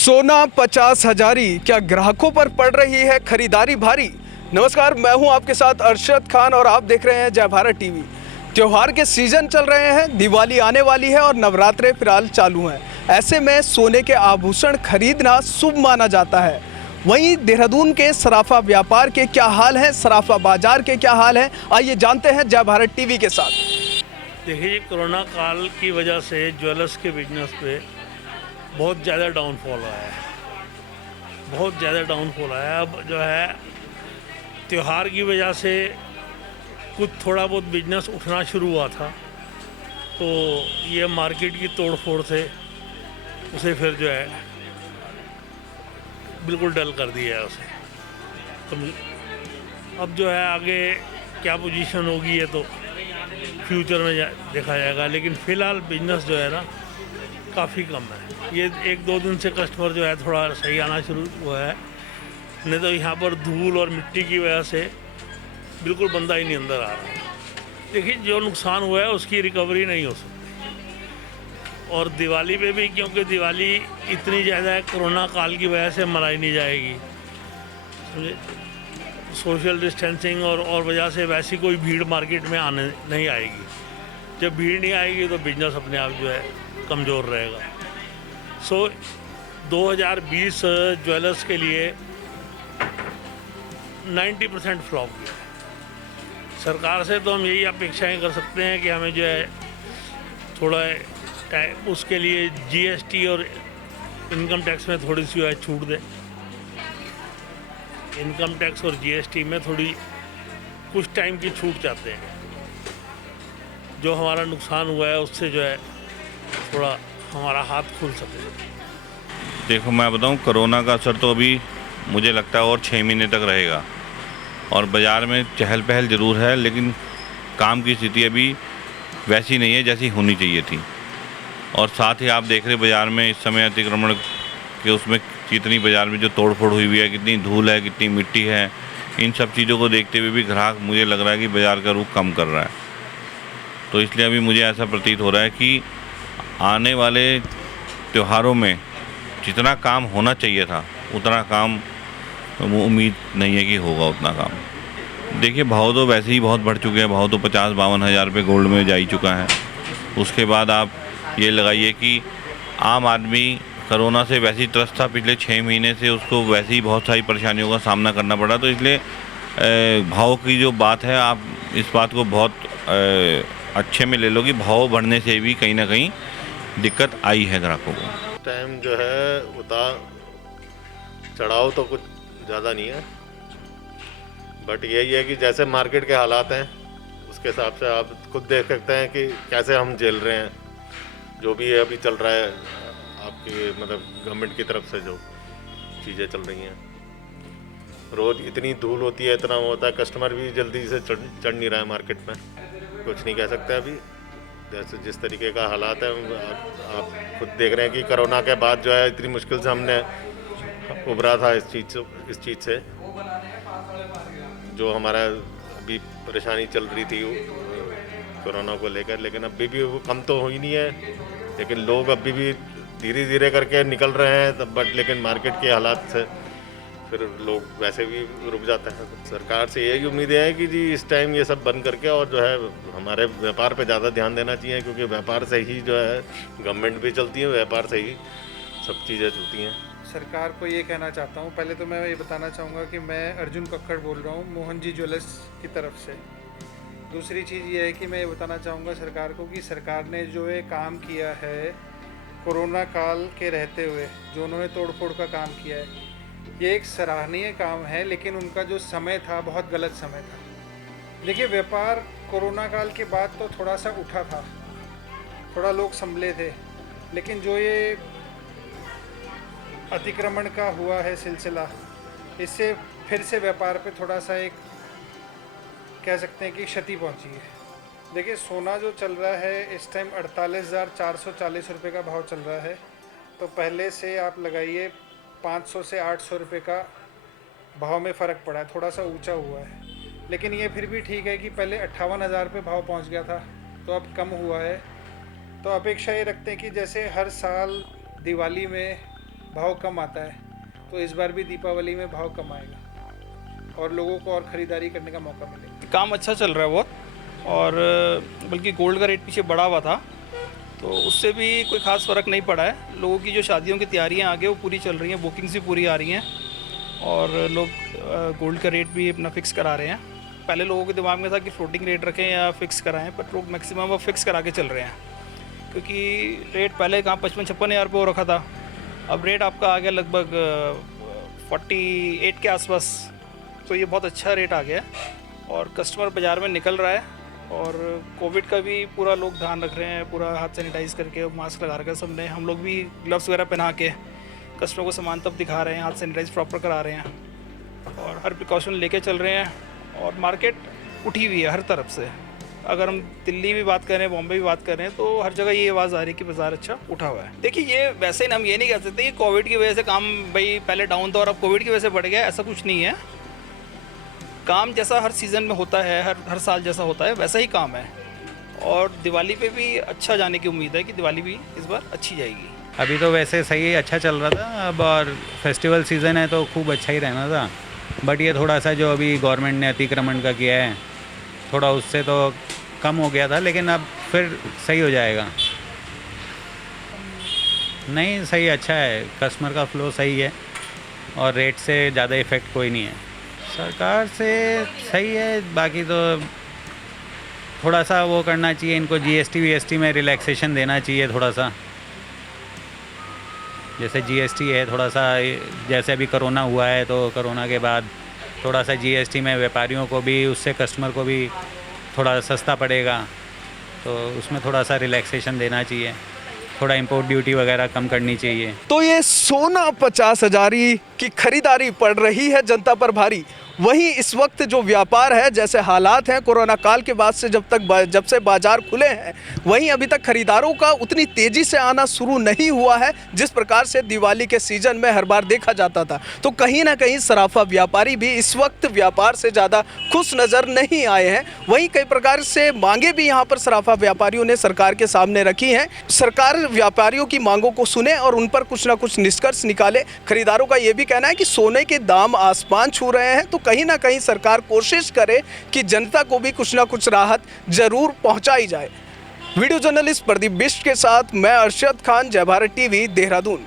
सोना 50,000 क्या ग्राहकों पर पड़ रही है खरीदारी भारी। नमस्कार, मैं हूं आपके साथ अरशद खान और आप देख रहे हैं जय भारत टीवी। त्योहार के सीजन चल रहे हैं, दिवाली आने वाली है और नवरात्रे फिलहाल चालू हैं। ऐसे में सोने के आभूषण खरीदना शुभ माना जाता है। वहीं देहरादून के सराफा व्यापार के क्या हाल है, सराफा बाजार के क्या हाल है, आइए जानते हैं जय भारत टीवी के साथ। देखिए, कोरोना काल की वजह से ज्वेलर्स के बिजनेस पे बहुत ज़्यादा डाउनफॉल आया है। बहुत ज़्यादा डाउनफॉल आया है। अब जो है त्यौहार की वजह से कुछ थोड़ा बहुत बिजनेस उठना शुरू हुआ था, तो ये मार्केट की तोड़ फोड़ से उसे फिर जो है बिल्कुल डल कर दिया है उसे। तो अब जो है आगे क्या पोजीशन होगी ये तो फ्यूचर में देखा जाएगा, लेकिन फ़िलहाल बिजनेस जो है ना काफ़ी कम है। ये एक दो दिन से कस्टमर जो है थोड़ा सही आना शुरू हुआ है, नहीं तो यहाँ पर धूल और मिट्टी की वजह से बिल्कुल बंदा ही नहीं अंदर आ रहा। देखिए, जो नुकसान हुआ है उसकी रिकवरी नहीं हो सकती। और दिवाली पे भी, क्योंकि दिवाली इतनी ज़्यादा कोरोना काल की वजह से मनाई नहीं जाएगी, समझे। सोशल डिस्टेंसिंग और वजह से वैसी कोई भीड़ मार्केट में आने नहीं आएगी। जब भीड़ नहीं आएगी तो बिजनेस अपने आप जो है कमज़ोर रहेगा। 2020 ज्वेलर्स के लिए 90% फ्लॉप गया। सरकार से तो हम यही अपेक्षाएं कर सकते हैं कि हमें जो है थोड़ा टाइम उसके लिए जीएसटी और इनकम टैक्स में थोड़ी सी जो है छूट दे। इनकम टैक्स और जीएसटी में थोड़ी कुछ टाइम की छूट चाहते हैं। जो हमारा नुकसान हुआ है उससे जो है थोड़ा हमारा हाथ खुल सके। देखो, मैं बताऊं, कोरोना का असर तो अभी मुझे लगता है और 6 महीने तक रहेगा। और बाज़ार में चहल पहल ज़रूर है, लेकिन काम की स्थिति अभी वैसी नहीं है जैसी होनी चाहिए थी। और साथ ही आप देख रहे बाज़ार में इस समय अतिक्रमण के उसमें कितनी बाज़ार में जो तोड़ फोड़ हुई हुई है, कितनी धूल है, कितनी मिट्टी है, इन सब चीज़ों को देखते हुए भी ग्राहक मुझे लग रहा है कि बाज़ार का रुख कम कर रहा है। तो इसलिए अभी मुझे ऐसा प्रतीत हो रहा है कि आने वाले त्योहारों में जितना काम होना चाहिए था उतना काम उम्मीद नहीं है कि होगा उतना काम। देखिए, भाव तो वैसे ही बहुत बढ़ चुके हैं। भाव तो 50-52 हज़ार रुपये गोल्ड में जा ही चुका है। उसके बाद आप ये लगाइए कि आम आदमी कोरोना से वैसे ही त्रस्त था पिछले 6 महीने से, उसको वैसे ही बहुत सारी परेशानियों का सामना करना पड़ा। तो इसलिए भाव की जो बात है, आप इस बात को बहुत अच्छे में ले लो कि भाव बढ़ने से भी कहीं ना कहीं दिक्कत आई है ग्राहकों को। टाइम जो है उतार चढ़ाव तो कुछ ज़्यादा नहीं है, बट यही है कि जैसे मार्केट के हालात हैं उसके हिसाब से आप खुद देख सकते हैं कि कैसे हम झेल रहे हैं। जो भी अभी चल रहा है आपकी मतलब गवर्नमेंट की तरफ से जो चीज़ें चल रही हैं, रोज़ इतनी धूल होती है, इतना होता है, कस्टमर भी जल्दी से चढ़ नहीं रहा है मार्केट में। कुछ नहीं कह सकते अभी, जैसे जिस तरीके का हालात है। आप खुद देख रहे हैं कि कोरोना के बाद जो है इतनी मुश्किल से हमने उभरा था इस चीज़ से जो हमारा अभी परेशानी चल रही थी कोरोना को लेकर। लेकिन अभी भी वो कम तो हो ही नहीं है, लेकिन लोग अभी भी धीरे धीरे करके निकल रहे हैं तब, बट लेकिन मार्केट के हालात से फिर लोग वैसे भी रुक जाते हैं। सरकार से यही उम्मीद है कि जी इस टाइम ये सब बंद करके और जो है हमारे व्यापार पे ज़्यादा ध्यान देना चाहिए, क्योंकि व्यापार से ही जो है गवर्नमेंट भी चलती है, व्यापार से ही सब चीज़ें चलती हैं। सरकार को ये कहना चाहता हूँ, पहले तो मैं ये बताना चाहूँगा कि मैं अर्जुन कक्कड़ बोल रहा हूँ मोहन जी ज्वेलर्स की तरफ से। दूसरी चीज़ ये है कि मैं ये बताना चाहूँगा सरकार को कि सरकार ने जो ये काम किया है कोरोना काल के रहते हुए, जो उन्होंने तोड़ फोड़ का काम किया है, ये एक सराहनीय काम है। लेकिन उनका जो समय था बहुत गलत समय था। देखिए, व्यापार कोरोना काल के बाद तो थोड़ा सा उठा था, थोड़ा लोग संभले थे, लेकिन जो ये अतिक्रमण का हुआ है सिलसिला, इससे फिर से व्यापार पे थोड़ा सा एक कह सकते हैं कि क्षति पहुंची है। देखिए, सोना जो चल रहा है इस टाइम 48,440 रुपये का भाव चल रहा है, तो पहले से आप लगाइए 500 से 800 रुपये का भाव में फ़र्क पड़ा है, थोड़ा सा ऊंचा हुआ है। लेकिन ये फिर भी ठीक है कि पहले 58,000 पे भाव पहुंच गया था, तो अब कम हुआ है। तो अपेक्षा ये रखते हैं कि जैसे हर साल दिवाली में भाव कम आता है, तो इस बार भी दीपावली में भाव कम आएगा और लोगों को और ख़रीदारी करने का मौका मिलेगा। काम अच्छा चल रहा है बहुत, और बल्कि गोल्ड का रेट पीछे बढ़ा हुआ था तो उससे भी कोई ख़ास फ़र्क नहीं पड़ा है। लोगों की जो शादियों की तैयारियां आगे वो पूरी चल रही हैं, बुकिंग्स भी पूरी आ रही हैं और लोग गोल्ड का रेट भी अपना फ़िक्स करा रहे हैं। पहले लोगों के दिमाग में था कि फ्लोटिंग रेट रखें या फ़िक्स कराएं, पर लोग मैक्सिमम अब फ़िक्स करा के चल रहे हैं, क्योंकि रेट पहले कहाँ 55-56 हज़ार रुपये हो रखा था, अब रेट आपका आ गया लगभग 48 के आसपास। तो ये बहुत अच्छा रेट आ गया और कस्टमर बाज़ार में निकल रहा है। और कोविड का भी पूरा लोग ध्यान रख रहे हैं, पूरा हाथ सैनिटाइज़ करके, मास्क लगा रखा है सबने। हम लोग भी ग्लव्स वगैरह पहना के कस्टमर को सामान तब दिखा रहे हैं, हाथ सैनिटाइज प्रॉपर करा रहे हैं और हर प्रिकॉशन लेके चल रहे हैं। और मार्केट उठी हुई है हर तरफ से। अगर हम दिल्ली भी बात करें, बॉम्बे भी बात करें, तो हर जगह ये आवाज़ आ रही है कि बाज़ार अच्छा उठा हुआ है। देखिए, ये वैसे ही हम ये नहीं कह सकते कि कोविड की वजह से काम भाई पहले डाउन था और अब कोविड की वजह से बढ़ गया, ऐसा कुछ नहीं है। काम जैसा हर सीज़न में होता है, हर साल जैसा होता है वैसा ही काम है। और दिवाली पे भी अच्छा जाने की उम्मीद है कि दिवाली भी इस बार अच्छी जाएगी। अभी तो वैसे सही है, अच्छा चल रहा था। अब और फेस्टिवल सीज़न है तो खूब अच्छा ही रहना था, बट ये थोड़ा सा जो अभी गवर्नमेंट ने अतिक्रमण का किया है, थोड़ा उससे तो कम हो गया था, लेकिन अब फिर सही हो जाएगा। नहीं, सही अच्छा है, कस्टमर का फ्लो सही है और रेट से ज़्यादा इफ़ेक्ट कोई नहीं है। सरकार से सही है, बाकी तो थोड़ा सा वो करना चाहिए इनको, जीएसटी वीएसटी में रिलैक्सेशन देना चाहिए थोड़ा सा। जैसे जीएसटी है थोड़ा सा, जैसे अभी कोरोना हुआ है तो कोरोना के बाद थोड़ा सा जीएसटी में व्यापारियों को भी, उससे कस्टमर को भी थोड़ा सस्ता पड़ेगा, तो उसमें थोड़ा सा रिलैक्सेशन देना चाहिए, थोड़ा इंपोर्ट ड्यूटी वगैरह कम करनी चाहिए। तो ये सोना 50,000 की खरीदारी पड़ रही है जनता पर भारी। वहीं इस वक्त जो व्यापार है, जैसे हालात हैं कोरोना काल के बाद से जब से बाजार खुले हैं, वहीं अभी तक खरीदारों का उतनी तेज़ी से आना शुरू नहीं हुआ है जिस प्रकार से दिवाली के सीज़न में हर बार देखा जाता था। तो कहीं ना कहीं सराफा व्यापारी भी इस वक्त व्यापार से ज़्यादा खुश नज़र नहीं आए हैं। वहीं कई प्रकार से मांगे भी यहाँ पर सराफा व्यापारियों ने सरकार के सामने रखी हैं। सरकार व्यापारियों की मांगों को सुने और उन पर कुछ ना कुछ निष्कर्ष निकाले। खरीदारों का ये भी कहना है कि सोने के दाम आसमान छू रहे हैं, तो कहीं ना कहीं सरकार कोशिश करे कि जनता को भी कुछ ना कुछ राहत जरूर पहुंचाई जाए। वीडियो जर्नलिस्ट प्रदीप बिष्ट के साथ मैं अरशद खान, जय भारत टीवी, देहरादून।